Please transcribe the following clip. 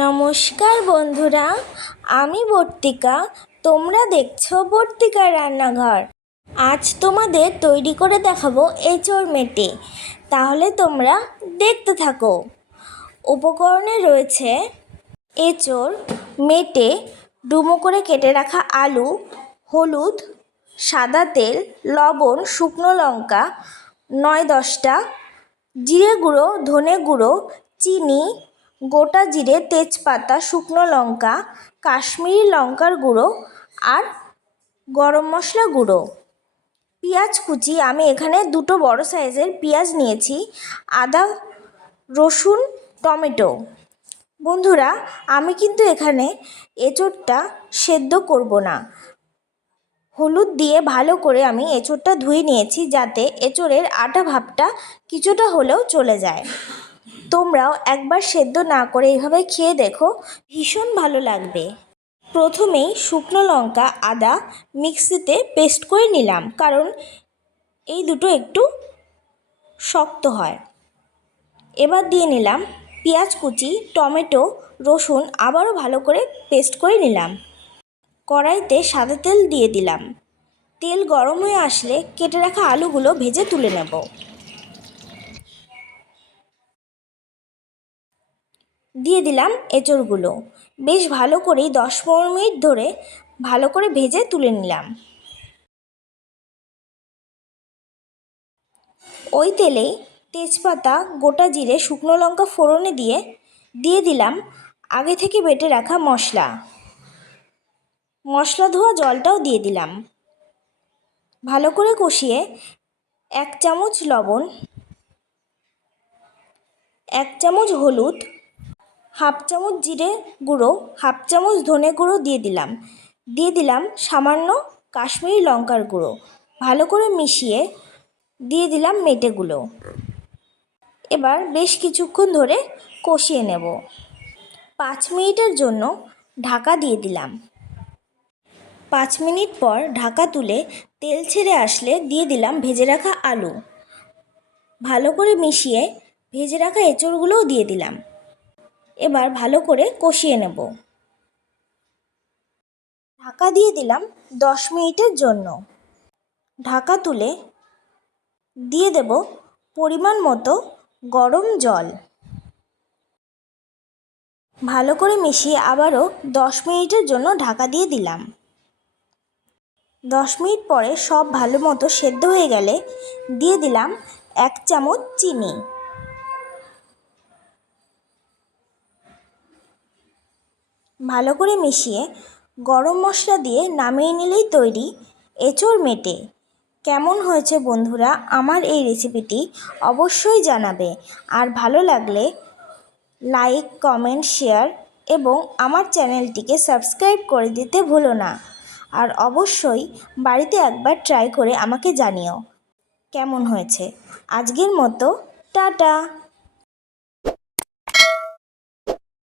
নমস্কার বন্ধুরা, আমি বর্তিকা। তোমরা দেখছো বর্তিকার রান্নাঘর। আজ তোমাদের তৈরি করে দেখাবো এঁচোড় মেটে। তাহলে তোমরা দেখতে থাকো। উপকরণে রয়েছে এঁচোড় মেটে, ডুমো করে কেটে রাখা আলু, হলুদ, সাদা তেল, লবণ, শুকনো লঙ্কা 9-10টা, জিরে গুঁড়ো, ধনে গুঁড়ো, চিনি, গোটা জিরে, তেজপাতা, শুকনো লঙ্কা, কাশ্মীরি লঙ্কার গুঁড়ো আর গরম মশলা গুঁড়ো। পেঁয়াজ কুচি, আমি এখানে 2টো বড় সাইজের পেঁয়াজ নিয়েছি, আদা, রসুন, টমেটো। বন্ধুরা, আমি কিন্তু এখানে এঁচোড়টা সেদ্ধ করব না। হলুদ দিয়ে ভালো করে আমি এঁচোড়টা ধুয়ে নিয়েছি, যাতে এঁচোড়ের আটা ভাবটা কিছুটা হলেও চলে যায়। তোমরাও একবার সেদ্ধ না করে এইভাবে খেয়ে দেখো, ভীষণ ভালো লাগবে। প্রথমেই শুকনো লঙ্কা, আদা মিক্সিতে পেস্ট করে নিলাম, কারণ এই দুটো একটু শক্ত হয়। এবার দিয়ে নিলাম পেঁয়াজ কুচি, টমেটো, রসুন, আবারও ভালো করে পেস্ট করে নিলাম। কড়াইতে সাদা তেল দিয়ে দিলাম। তেল গরম হয়ে আসলে কেটে রাখা আলুগুলো ভেজে তুলে নেব। দিয়ে দিলাম এঁচোড়গুলো। বেশ ভালো করেই 10-15 মিনিট ধরে ভালো করে ভেজে তুলে নিলাম। ওই তেলেই তেজপাতা, গোটা জিরে, শুকনো লঙ্কা ফোড়নে দিয়ে দিলাম আগে থেকে বেটে রাখা মশলা ধোয়া জলটাও দিয়ে দিলাম। ভালো করে কষিয়ে 1 চামচ লবণ, 1 চামচ হলুদ, 1/2 চামচ জিরে গুঁড়ো, 1/2 চামচ ধনে গুঁড়ো দিয়ে দিলাম সামান্য কাশ্মীরি লঙ্কার গুঁড়ো। ভালো করে মিশিয়ে দিয়ে দিলাম মেটেগুলো। এবার বেশ কিছুক্ষণ ধরে কষিয়ে নেব। 5 মিনিটের জন্য ঢাকা দিয়ে দিলাম। 5 মিনিট পর ঢাকা তুলে তেল ছেড়ে আসলে দিয়ে দিলাম ভেজে রাখা আলু। ভালো করে মিশিয়ে ভেজে রাখা এঁচোড়গুলোও দিয়ে দিলাম। এবার ভালো করে কষিয়ে নেব। ঢাকা দিয়ে দিলাম 10 মিনিটের জন্য। ঢাকা তুলে দিয়ে দেব পরিমাণ মতো গরম জল। ভালো করে মিশিয়ে আবারও 10 মিনিটের জন্য ঢাকা দিয়ে দিলাম। 10 মিনিট পরে সব ভালো মতো সেদ্ধ হয়ে গেলে দিয়ে দিলাম 1 চামচ চিনি। ভালো করে মিশিয়ে গরম মশলা দিয়ে নামিয়ে নিলেই তৈরি এঁচোড় মেটে। কেমন হয়েছে বন্ধুরা আমার এই রেসিপিটি অবশ্যই জানাবে। আর ভালো লাগলে লাইক, কমেন্ট, শেয়ার এবং আমার চ্যানেলটিকে সাবস্ক্রাইব করে দিতে ভুলো না। আর অবশ্যই বাড়িতে একবার ট্রাই করে আমাকে জানিও কেমন হয়েছে। আজকের মতো টাটা।